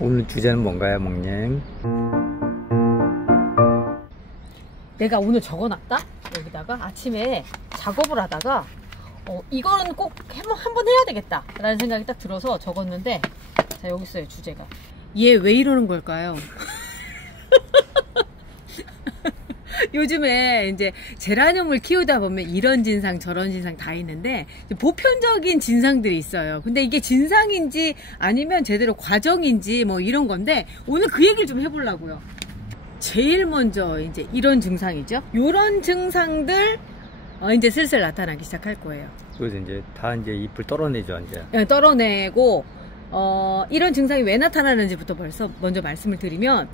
오늘 주제는 뭔가요, 멍님? 내가 오늘 적어놨다? 여기다가 아침에 작업을 하다가 이거는 꼭 한번 해야 되겠다 라는 생각이 딱 들어서 적었는데, 자, 여기 있어요, 주제가. 얘 왜 이러는 걸까요? 요즘에 이제 제라늄을 키우다 보면 이런 진상 저런 진상 다 있는데 보편적인 진상들이 있어요. 근데 이게 진상인지 아니면 제대로 과정인지 뭐 이런 건데, 오늘 그 얘기를 좀 해보려고요. 제일 먼저 이제 이런 증상이죠. 요런 증상들 이제 슬슬 나타나기 시작할 거예요. 그래서 이제 다 이제 잎을 떨어내죠, 이제. 네, 떨어내고 이런 증상이 왜 나타나는지부터 벌써 먼저 말씀을 드리면,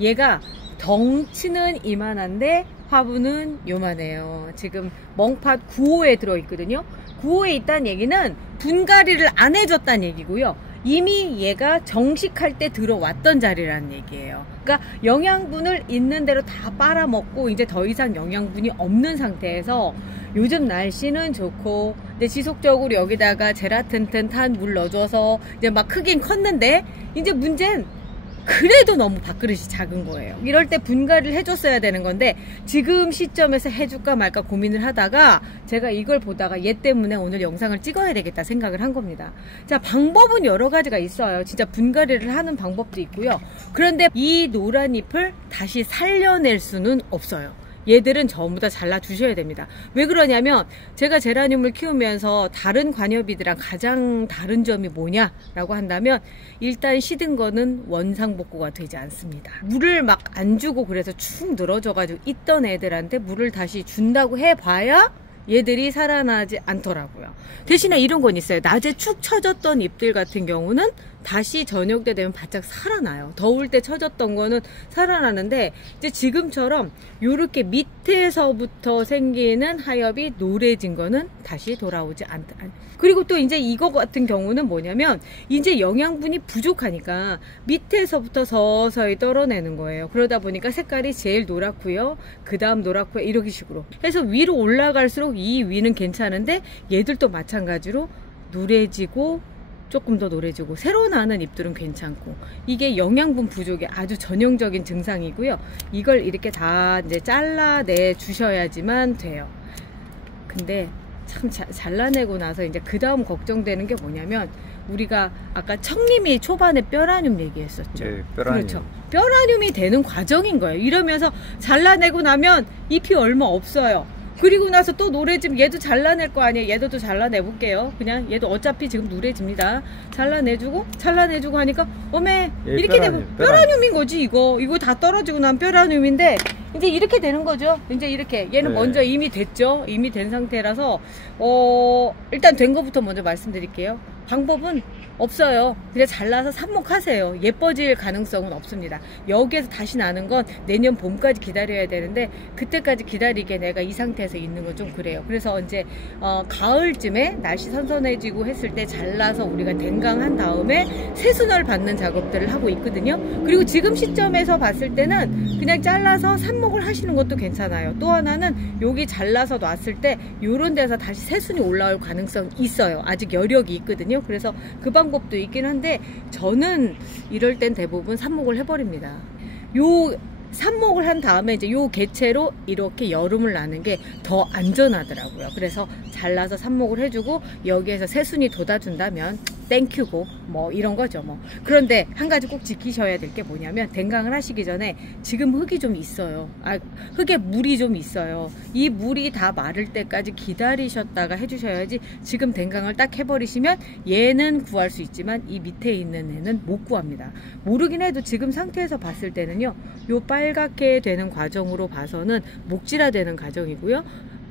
얘가 덩치는 이만한데 화분은 요만해요. 지금 멍팥 9호에 들어있거든요. 9호에 있다는 얘기는 분갈이를 안 해줬다는 얘기고요. 이미 얘가 정식할 때 들어왔던 자리라는 얘기예요. 그러니까 영양분을 있는 대로 다 빨아먹고 이제 더 이상 영양분이 없는 상태에서, 요즘 날씨는 좋고 근데 지속적으로 여기다가 제라튼튼 탄 물 넣어줘서 이제 막 크긴 컸는데, 이제 문제는 그래도 너무 밥그릇이 작은 거예요. 이럴 때 분갈이를 해줬어야 되는 건데, 지금 시점에서 해줄까 말까 고민을 하다가 제가 이걸 보다가 얘 때문에 오늘 영상을 찍어야 되겠다 생각을 한 겁니다. 자, 방법은 여러 가지가 있어요. 진짜 분갈이를 하는 방법도 있고요. 그런데 이 노란 잎을 다시 살려낼 수는 없어요. 얘들은 전부 다 잘라 주셔야 됩니다. 왜 그러냐면, 제가 제라늄을 키우면서 다른 관엽이들랑 가장 다른 점이 뭐냐라고 한다면, 일단 시든 거는 원상복구가 되지 않습니다. 물을 막 안 주고 그래서 축 늘어져 가지고 있던 애들한테 물을 다시 준다고 해봐야 얘들이 살아나지 않더라고요. 대신에 이런 건 있어요. 낮에 축 처졌던 잎들 같은 경우는 다시 저녁 때 되면 바짝 살아나요. 더울 때 처졌던 거는 살아나는데, 이제 지금처럼 요렇게 밑에서부터 생기는 하엽이 노래진 거는 다시 돌아오지 않다. 그리고 또 이제 이거 같은 경우는 뭐냐면, 이제 영양분이 부족하니까 밑에서부터 서서히 떨어내는 거예요. 그러다 보니까 색깔이 제일 노랗고요, 그 다음 노랗고요, 이렇게 식으로 해서 위로 올라갈수록 이 위는 괜찮은데, 얘들도 마찬가지로 노래지고 조금 더 노래지고 새로 나는 잎들은 괜찮고, 이게 영양분 부족의 아주 전형적인 증상이고요. 이걸 이렇게 다 이제 잘라내 주셔야지만 돼요. 근데 참 잘라내고 나서 이제 그 다음 걱정되는 게 뭐냐면, 우리가 아까 청님이 초반에 뼈라늄 얘기했었죠. 네, 뼈라늄. 그렇죠. 뼈라늄이 되는 과정인 거예요. 이러면서 잘라내고 나면 잎이 얼마 없어요. 그리고 나서 또 노래지면 얘도 잘라낼 거 아니에요. 얘도 또 잘라내볼게요. 그냥 얘도 어차피 지금 노래집니다. 잘라내주고 하니까 어메, 이렇게 되면 뼈라늄인 거지. 이거 다 떨어지고 난 뼈라늄인데, 이제 이렇게 되는 거죠. 이제 이렇게 얘는 먼저 이미 됐죠. 이미 된 상태라서 일단 된 거부터 먼저 말씀드릴게요. 방법은 없어요. 그냥 잘라서 삽목하세요. 예뻐질 가능성은 없습니다. 여기에서 다시 나는 건 내년 봄까지 기다려야 되는데, 그때까지 기다리게 내가 이 상태에서 있는 건 좀 그래요. 그래서 이제 가을쯤에 날씨 선선해지고 했을 때 잘라서 우리가 댕강한 다음에 새순을 받는 작업들을 하고 있거든요. 그리고 지금 시점에서 봤을 때는 그냥 잘라서 삽목을 하시는 것도 괜찮아요. 또 하나는 여기 잘라서 놨을 때 요런 데서 다시 새순이 올라올 가능성이 있어요. 아직 여력이 있거든요. 그래서 그 방법도 있긴 한데, 저는 이럴 땐 대부분 삽목을 해버립니다. 요 삽목을 한 다음에 이제 요 개체로 이렇게 여름을 나는 게 더 안전하더라고요. 그래서 잘라서 삽목을 해주고 여기에서 새순이 돋아준다면 땡큐고 뭐 이런 거죠. 뭐 그런데 한 가지 꼭 지키셔야 될 게 뭐냐면, 댕강을 하시기 전에 지금 흙이 좀 있어요. 흙에 물이 좀 있어요. 이 물이 다 마를 때까지 기다리셨다가 해주셔야지, 지금 댕강을 딱 해버리시면 얘는 구할 수 있지만 이 밑에 있는 애는 못 구합니다. 모르긴 해도 지금 상태에서 봤을 때는요, 요 빨갛게 되는 과정으로 봐서는 목질화되는 과정이고요,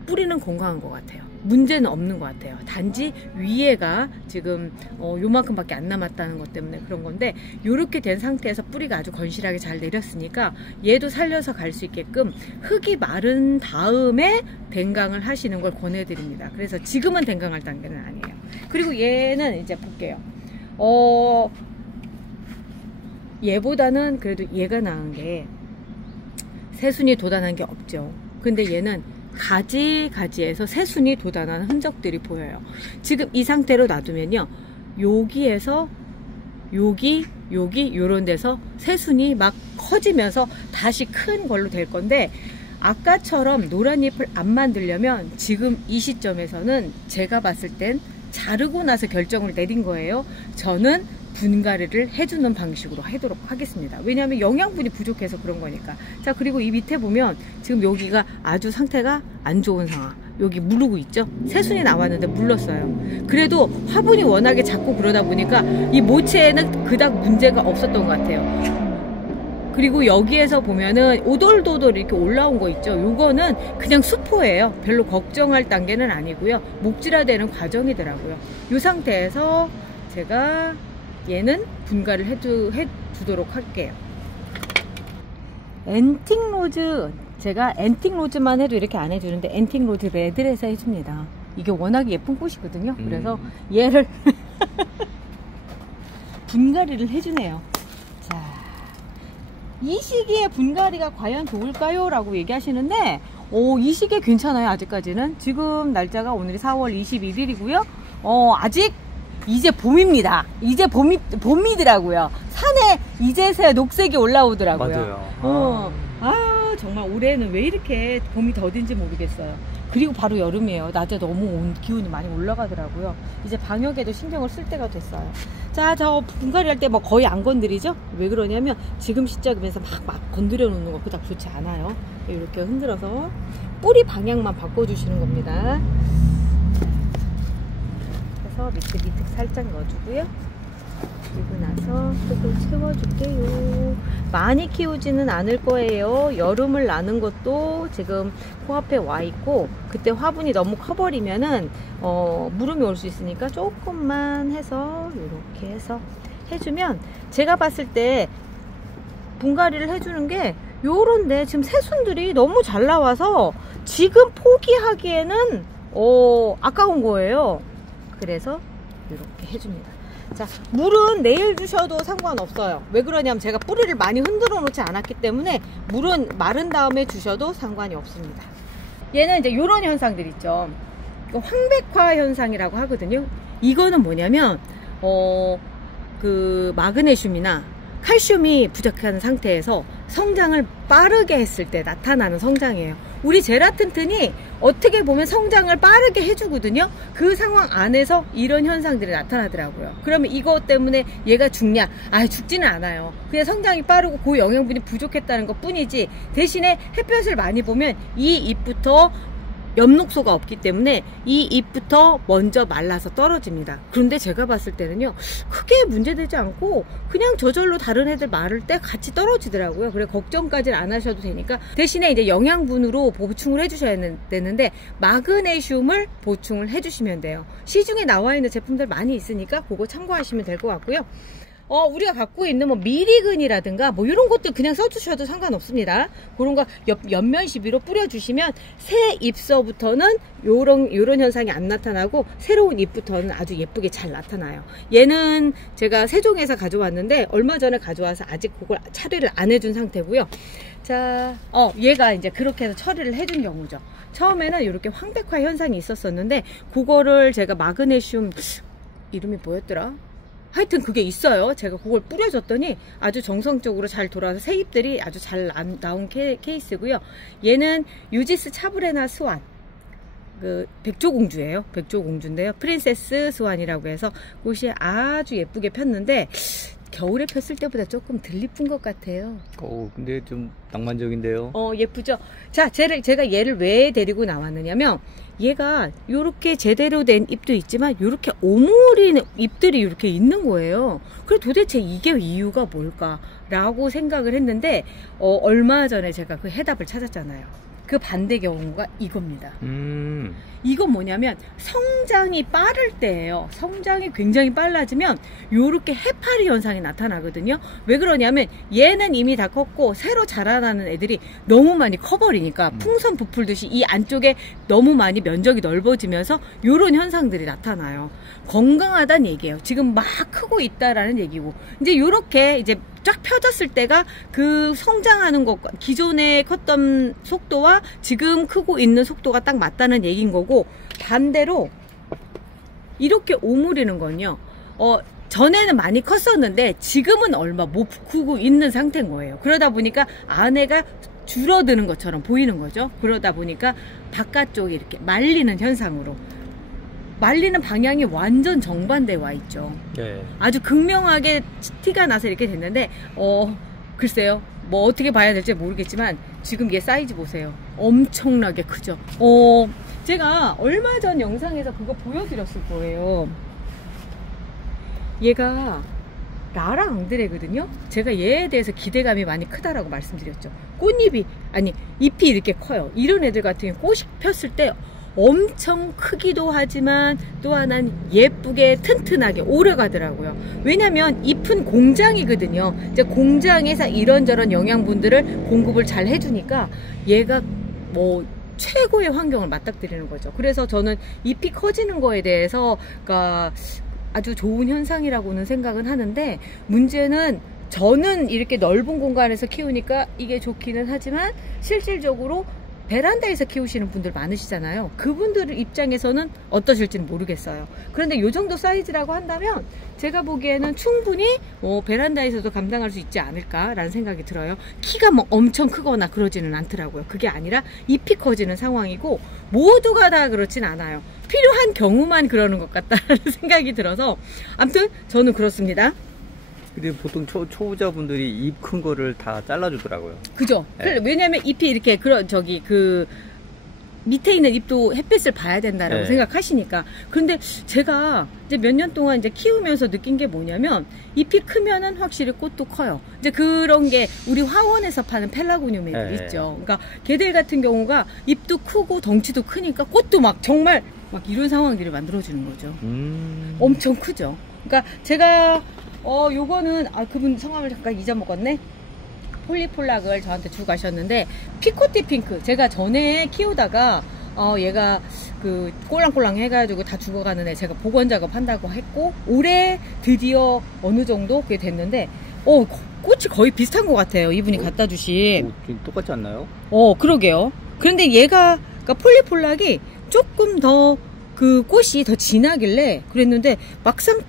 뿌리는 건강한 것 같아요. 문제는 없는 것 같아요. 단지 위에가 지금 요만큼밖에 안 남았다는 것 때문에 그런 건데, 요렇게 된 상태에서 뿌리가 아주 건실하게 잘 내렸으니까 얘도 살려서 갈 수 있게끔 흙이 마른 다음에 댕강을 하시는 걸 권해드립니다. 그래서 지금은 댕강할 단계는 아니에요. 그리고 얘는 이제 볼게요. 얘보다는 그래도 얘가 나은 게, 새순이 돋아난 게 없죠. 근데 얘는 가지가지에서 새순이 돋아난 흔적들이 보여요. 지금 이 상태로 놔두면요, 여기에서 여기 요런 데서 새순이 막 커지면서 다시 큰 걸로 될 건데, 아까처럼 노란 잎을 안 만들려면 지금 이 시점에서는 제가 봤을 땐 자르고 나서 결정을 내린 거예요. 저는 분갈이를 해주는 방식으로 하도록 하겠습니다. 왜냐하면 영양분이 부족해서 그런 거니까. 자, 그리고 이 밑에 보면 지금 여기가 아주 상태가 안 좋은 상황. 여기 무르고 있죠? 새순이 나왔는데 물렀어요. 그래도 화분이 워낙에 작고 그러다 보니까 이 모체에는 그닥 문제가 없었던 것 같아요. 그리고 여기에서 보면은 오돌도돌 이렇게 올라온 거 있죠? 요거는 그냥 수포예요. 별로 걱정할 단계는 아니고요. 목질화되는 과정이더라고요. 이 상태에서 제가 얘는 분갈이를 해두도록 할게요. 앤틱로즈, 제가 앤틱로즈만 해도 이렇게 안 해주는데 앤틱로즈 레드에서 해줍니다. 이게 워낙에 예쁜 꽃이거든요. 그래서 얘를 분갈이를 해주네요. 자, 이 시기에 분갈이가 과연 좋을까요? 라고 얘기하시는데 이 시기에 괜찮아요. 아직까지는. 지금 날짜가 오늘이 4월 21일이고요 아직 이제 봄입니다. 이제 봄이더라고요. 산에 이제서야 녹색이 올라오더라고요. 맞아요. 정말 올해는 왜 이렇게 봄이 더딘지 모르겠어요. 그리고 바로 여름이에요. 낮에 너무 기온이 많이 올라가더라고요. 이제 방역에도 신경을 쓸 때가 됐어요. 자, 저 분갈이 할 때 뭐 거의 안 건드리죠? 왜 그러냐면 지금 시작이면서 막 건드려 놓는 거 그닥 좋지 않아요. 이렇게 흔들어서 뿌리 방향만 바꿔주시는 겁니다. 그래서 밑에 살짝 넣어주고요. 그리고 나서 흙을 채워줄게요. 많이 키우지는 않을 거예요. 여름을 나는 것도 지금 코앞에 와 있고, 그때 화분이 너무 커버리면은 무름이 올 수 있으니까 조금만 해서 이렇게 해서 해주면, 제가 봤을 때 분갈이를 해주는 게 요런데 지금 새순들이 너무 잘 나와서 지금 포기하기에는 아까운 거예요. 그래서 이렇게 해줍니다. 자, 물은 내일 주셔도 상관없어요. 왜 그러냐면 제가 뿌리를 많이 흔들어 놓지 않았기 때문에 물은 마른 다음에 주셔도 상관이 없습니다. 얘는 이제 이런 현상들 있죠. 황백화 현상이라고 하거든요. 이거는 뭐냐면 그 마그네슘이나 칼슘이 부족한 상태에서 성장을 빠르게 했을 때 나타나는 성장이에요. 우리 제라튼튼이 어떻게 보면 성장을 빠르게 해주거든요. 그 상황 안에서 이런 현상들이 나타나더라고요. 그러면 이것 때문에 얘가 죽냐? 죽지는 않아요. 그냥 성장이 빠르고 그 영양분이 부족했다는 것 뿐이지, 대신에 햇볕을 많이 보면 이 잎부터 엽록소가 없기 때문에 이 잎부터 먼저 말라서 떨어집니다. 그런데 제가 봤을 때는요, 크게 문제되지 않고 그냥 저절로 다른 애들 마를 때 같이 떨어지더라고요. 그래 걱정까지는 안 하셔도 되니까, 대신에 이제 영양분으로 보충을 해주셔야 되는데 마그네슘을 보충을 해주시면 돼요. 시중에 나와 있는 제품들 많이 있으니까 그거 참고하시면 될 것 같고요. 우리가 갖고 있는 뭐 미리근이라든가 뭐 이런 것들 그냥 써주셔도 상관없습니다. 그런 거 옆면 시비로 뿌려주시면 새 잎서부터는 요런 현상이 안 나타나고 새로운 잎부터는 아주 예쁘게 잘 나타나요. 얘는 제가 세종에서 가져왔는데 얼마 전에 가져와서 아직 그걸 처리를 안 해준 상태고요. 자, 얘가 이제 그렇게 해서 처리를 해준 경우죠. 처음에는 이렇게 황백화 현상이 있었었는데 그거를 제가 마그네슘, 이름이 뭐였더라? 하여튼 그게 있어요. 제가 그걸 뿌려줬더니 아주 정성적으로 잘 돌아와서 새 잎들이 아주 잘 나온 케이스고요. 얘는 유지스 차브레나 스완, 그 백조공주예요. 백조공주인데요. 프린세스 스완이라고 해서 꽃이 아주 예쁘게 폈는데 겨울에 폈을 때보다 조금 덜 이쁜 것 같아요. 근데 좀 낭만적인데요. 예쁘죠. 자, 제가 얘를 왜 데리고 나왔느냐면, 얘가 요렇게 제대로 된 잎도 있지만 요렇게 오므린 잎들이 이렇게 있는 거예요. 그래 도대체 이게 이유가 뭘까 라고 생각을 했는데 얼마 전에 제가 그 해답을 찾았잖아요. 그 반대 경우가 이겁니다. 이건 뭐냐면 성장이 빠를 때예요. 성장이 굉장히 빨라지면 요렇게 해파리 현상이 나타나거든요. 왜 그러냐면 얘는 이미 다 컸고 새로 자라나는 애들이 너무 많이 커버리니까 풍선 부풀듯이 이 안쪽에 너무 많이 면적이 넓어지면서 요런 현상들이 나타나요. 건강하다는 얘기예요. 지금 막 크고 있다라는 얘기고, 이제 요렇게 이제 쫙 펴졌을 때가 그 성장하는 것과 기존에 컸던 속도와 지금 크고 있는 속도가 딱 맞다는 얘기인 거고, 반대로 이렇게 오므리는 건요, 전에는 많이 컸었는데 지금은 얼마 못 크고 있는 상태인 거예요. 그러다 보니까 안에가 줄어드는 것처럼 보이는 거죠. 그러다 보니까 바깥쪽이 이렇게 말리는 현상으로, 말리는 방향이 완전 정반대에 와 있죠. 예. 아주 극명하게 티가 나서 이렇게 됐는데 글쎄요, 뭐 어떻게 봐야 될지 모르겠지만 지금 얘 사이즈 보세요. 엄청나게 크죠. 제가 얼마 전 영상에서 그거 보여드렸을 거예요. 얘가 라라 앙드레거든요. 제가 얘에 대해서 기대감이 많이 크다라고 말씀드렸죠. 꽃잎이, 아니 잎이 이렇게 커요. 이런 애들 같은 경우 꽃이 폈을 때 엄청 크기도 하지만 또 하나는 예쁘게 튼튼하게 오래 가더라고요. 왜냐면 잎은 공장이거든요. 이제 공장에서 이런저런 영양분들을 공급을 잘 해주니까 얘가 뭐 최고의 환경을 맞닥뜨리는 거죠. 그래서 저는 잎이 커지는 거에 대해서 그러니까 아주 좋은 현상이라고는 생각은 하는데, 문제는 저는 이렇게 넓은 공간에서 키우니까 이게 좋기는 하지만 실질적으로 베란다에서 키우시는 분들 많으시잖아요. 그분들 입장에서는 어떠실지는 모르겠어요. 그런데 이 정도 사이즈라고 한다면 제가 보기에는 충분히 베란다에서도 감당할 수 있지 않을까라는 생각이 들어요. 키가 뭐 엄청 크거나 그러지는 않더라고요. 그게 아니라 잎이 커지는 상황이고 모두가 다 그렇진 않아요. 필요한 경우만 그러는 것 같다는 생각이 들어서 아무튼 저는 그렇습니다. 근데 보통 초보자분들이 잎 큰 거를 다 잘라주더라고요. 그죠? 네. 왜냐면 잎이 이렇게 밑에 있는 잎도 햇빛을 봐야 된다라고 네. 생각하시니까. 그런데 제가 이제 몇 년 동안 이제 키우면서 느낀 게 뭐냐면, 잎이 크면은 확실히 꽃도 커요. 이제 그런 게 우리 화원에서 파는 펠라고늄 애들 네. 있죠. 그러니까 걔들 같은 경우가 잎도 크고 덩치도 크니까 꽃도 막 정말 막 이런 상황들을 만들어주는 거죠. 엄청 크죠. 그러니까 제가 요거는 그분 성함을 잠깐 잊어먹었네. 폴리폴락을 저한테 주고 가셨는데, 피코티 핑크 제가 전에 키우다가 얘가 그 꼴랑꼴랑 해가지고 다 죽어가는 애 제가 복원 작업 한다고 했고, 올해 드디어 어느 정도 그게 됐는데 꽃이 거의 비슷한 것 같아요. 이분이 갖다 주신. 똑같지 않나요? 그러게요. 그런데 얘가, 그러니까 폴리폴락이 조금 더 그 꽃이 더 진하길래 그랬는데, 막상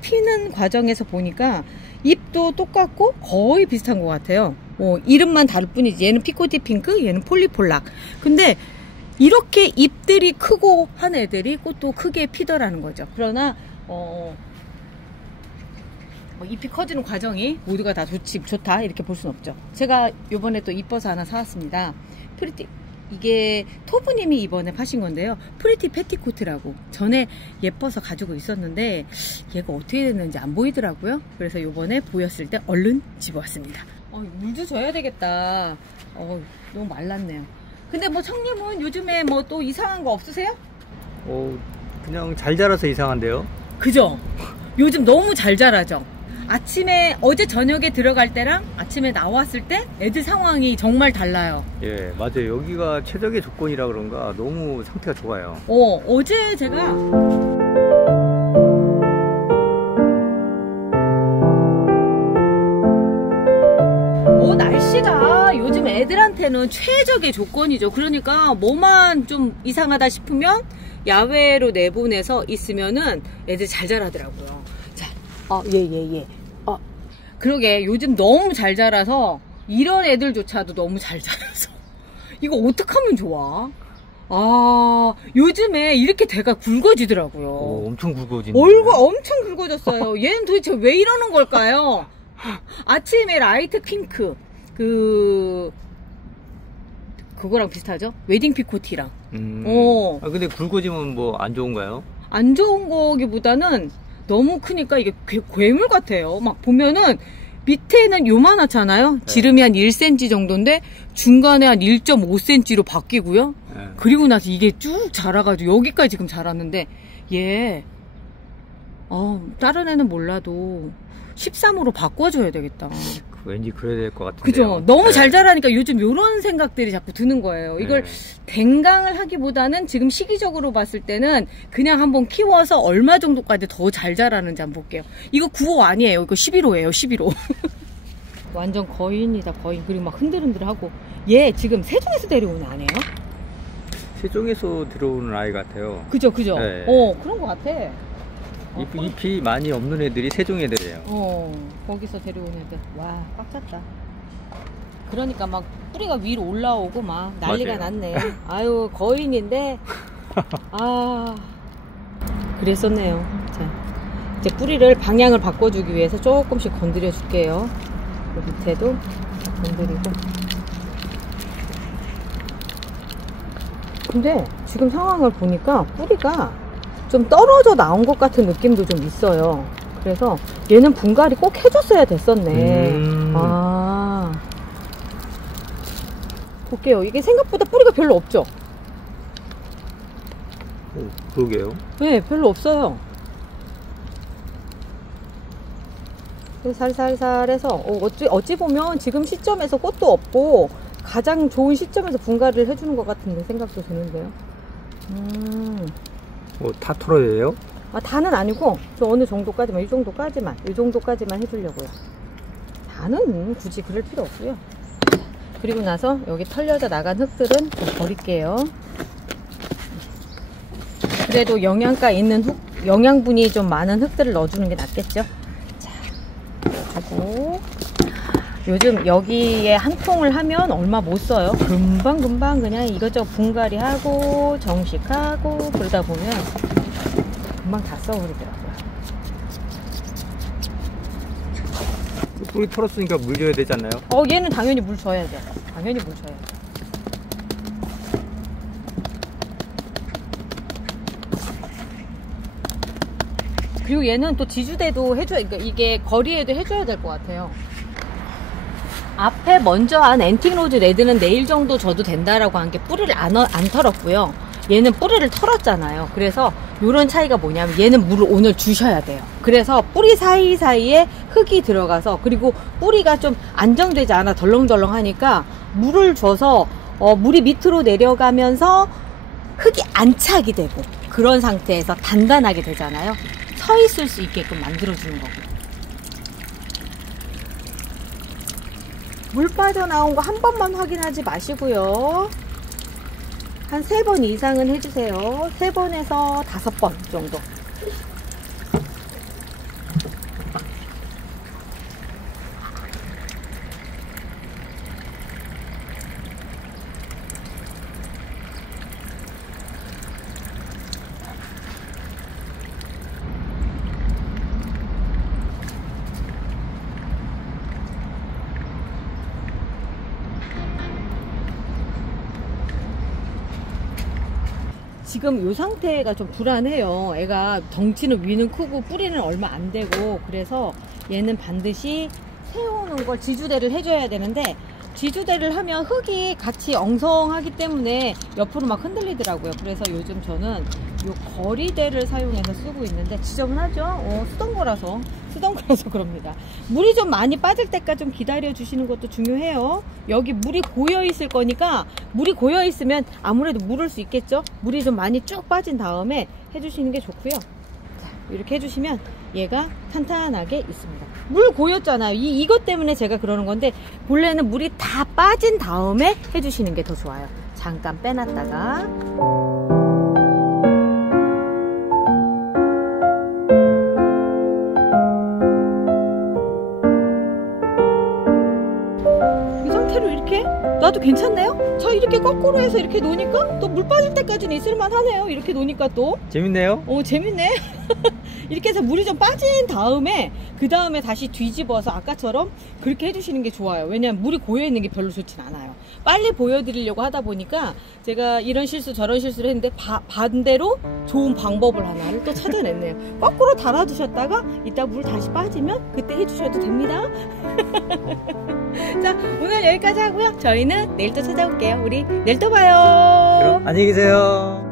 피는 과정에서 보니까 잎도 똑같고 거의 비슷한 것 같아요. 이름만 다를 뿐이지. 얘는 피코티 핑크, 얘는 폴리폴락. 근데 이렇게 잎들이 크고 한 애들이 꽃도 크게 피더라는 거죠. 그러나 잎이 커지는 과정이 모두가 다 좋다 이렇게 볼 수는 없죠. 제가 요번에 또 이뻐서 하나 사왔습니다. 이게 토부님이 이번에 파신 건데요. 프리티 패티코트라고. 전에 예뻐서 가지고 있었는데 얘가 어떻게 됐는지 안 보이더라고요. 그래서 요번에 보였을 때 얼른 집어왔습니다. 물도 줘야 되겠다. 너무 말랐네요. 근데 뭐 청님은 요즘에 뭐 또 이상한 거 없으세요? 그냥 잘 자라서 이상한데요. 그죠? 요즘 너무 잘 자라죠? 아침에 어제 저녁에 들어갈 때랑 아침에 나왔을 때 애들 상황이 정말 달라요. 예, 맞아요. 여기가 최적의 조건이라 그런가 너무 상태가 좋아요. 어제 제가 날씨가 요즘 애들한테는 최적의 조건이죠. 그러니까 뭐만 좀 이상하다 싶으면 야외로 내보내서 있으면은 애들 잘 자라더라고요. 자, 예. 그러게 요즘 너무 잘 자라서 이런 애들조차도 너무 잘 자라서 이거 어떡하면 좋아? 요즘에 이렇게 대가 굵어지더라고요. 엄청 굵어지네. 얼굴 엄청 굵어졌어요. 얘는 도대체 왜 이러는 걸까요? 아침에 라이트 핑크 그거랑 비슷하죠? 웨딩 피코티랑. 근데 굵어지면 뭐 안 좋은가요? 안 좋은 거기보다는 너무 크니까 이게 괴물 같아요. 막 보면은 밑에는 요만하잖아요. 지름이 한 1cm 정도인데 중간에 한 1.5cm로 바뀌고요. 그리고 나서 이게 쭉 자라가지고 여기까지 지금 자랐는데 얘 다른 애는 몰라도 13호로 바꿔줘야 되겠다. 왠지 그래야 될 것 같은데요. 그죠? 너무 잘 자라니까 요즘 이런 생각들이 자꾸 드는 거예요. 이걸 댕강을 하기보다는 지금 시기적으로 봤을 때는 그냥 한번 키워서 얼마 정도까지 더 잘 자라는지 한번 볼게요. 이거 9호 아니에요. 이거 11호예요. 11호. 완전 거인이다, 거인. 그리고 막 흔들흔들하고. 얘 지금 세종에서 데려온 아니에요? 세종에서 들어오는 아이 같아요. 그죠. 네. 그런 것 같아. 잎이 많이 없는 애들이 세종 애들이에요. 거기서 데려온 애들. 와, 꽉 찼다. 그러니까 막 뿌리가 위로 올라오고 막 난리가 맞아요. 났네. 아유, 거인인데. 아, 그랬었네요. 자, 이제 뿌리를 방향을 바꿔주기 위해서 조금씩 건드려 줄게요. 밑에도 건드리고. 근데 지금 상황을 보니까 뿌리가 좀 떨어져 나온 것 같은 느낌도 좀 있어요. 그래서 얘는 분갈이 꼭 해줬어야 됐었네. 아, 볼게요. 이게 생각보다 뿌리가 별로 없죠? 그러게요. 네, 별로 없어요. 살살살해서 어찌 보면 지금 시점에서 꽃도 없고 가장 좋은 시점에서 분갈이를 해주는 것 같은데 생각도 드는데요. 다 털어예요? 아, 다는 아니고 저 어느 정도까지만, 이 정도까지만 해주려고요. 다는 굳이 그럴 필요 없고요. 그리고 나서 여기 털려져 나간 흙들은 좀 버릴게요. 그래도 영양가 있는 영양분이 좀 많은 흙들을 넣어주는 게 낫겠죠. 자, 하고 요즘 여기에 한 통을 하면 얼마 못 써요. 금방 그냥 이것저것 분갈이 하고 정식하고 그러다 보면 금방 다 써버리더라고요. 뿌리 털었으니까 물 줘야 되지 않나요? 얘는 당연히 물 줘야 돼요. 당연히 물 줘야 돼요. 그리고 얘는 또 지주대도 그러니까 이게 거리에도 해줘야 될 것 같아요. 앞에 먼저 한 앤틱로즈 레드는 내일 정도 줘도 된다라고 한 게 뿌리를 안 털었고요. 얘는 뿌리를 털었잖아요. 그래서 이런 차이가 뭐냐면 얘는 물을 오늘 주셔야 돼요. 그래서 뿌리 사이사이에 흙이 들어가서, 그리고 뿌리가 좀 안정되지 않아 덜렁덜렁 하니까 물을 줘서 물이 밑으로 내려가면서 흙이 안착이 되고 그런 상태에서 단단하게 되잖아요. 서 있을 수 있게끔 만들어주는 거고. 물 빠져나온 거 한 번만 확인하지 마시고요. 한 3번 이상은 해주세요. 3번에서 5번 정도. 지금 이 상태가 좀 불안해요. 애가 덩치는 위는 크고 뿌리는 얼마 안 되고, 그래서 얘는 반드시 세우는 걸 지주대를 해줘야 되는데, 지주대를 하면 흙이 같이 엉성하기 때문에 옆으로 막 흔들리더라고요. 그래서 요즘 저는 이 거리대를 사용해서 쓰고 있는데, 지저분하죠? 쓰던 거라서 그럽니다. 물이 좀 많이 빠질 때까지 좀 기다려 주시는 것도 중요해요. 여기 물이 고여 있을 거니까, 물이 고여 있으면 아무래도 물을 수 있겠죠? 물이 좀 많이 쭉 빠진 다음에 해주시는 게 좋고요. 자, 이렇게 해주시면 얘가 탄탄하게 있습니다. 물 고였잖아요. 이것 때문에 제가 그러는 건데, 본래는 물이 다 빠진 다음에 해주시는 게 더 좋아요. 잠깐 빼놨다가. 나도 괜찮네요? 저 이렇게 거꾸로 해서 이렇게 놓으니까 또 물 빠질 때까지는 있을만 하네요. 이렇게 놓으니까 또 재밌네요. 재밌네. 이렇게 해서 물이 좀 빠진 다음에 그 다음에 다시 뒤집어서 아까처럼 그렇게 해주시는 게 좋아요. 왜냐면 물이 고여있는 게 별로 좋진 않아요. 빨리 보여드리려고 하다 보니까 제가 이런 실수 저런 실수를 했는데 반대로 좋은 방법을 하나를 또 찾아냈네요. 거꾸로 달아두셨다가 이따 물 다시 빠지면 그때 해주셔도 됩니다. 자, 오늘 여기까지 하고요. 저희는 내일 또 찾아올게요. 우리 내일 또 봐요. 안녕히 계세요.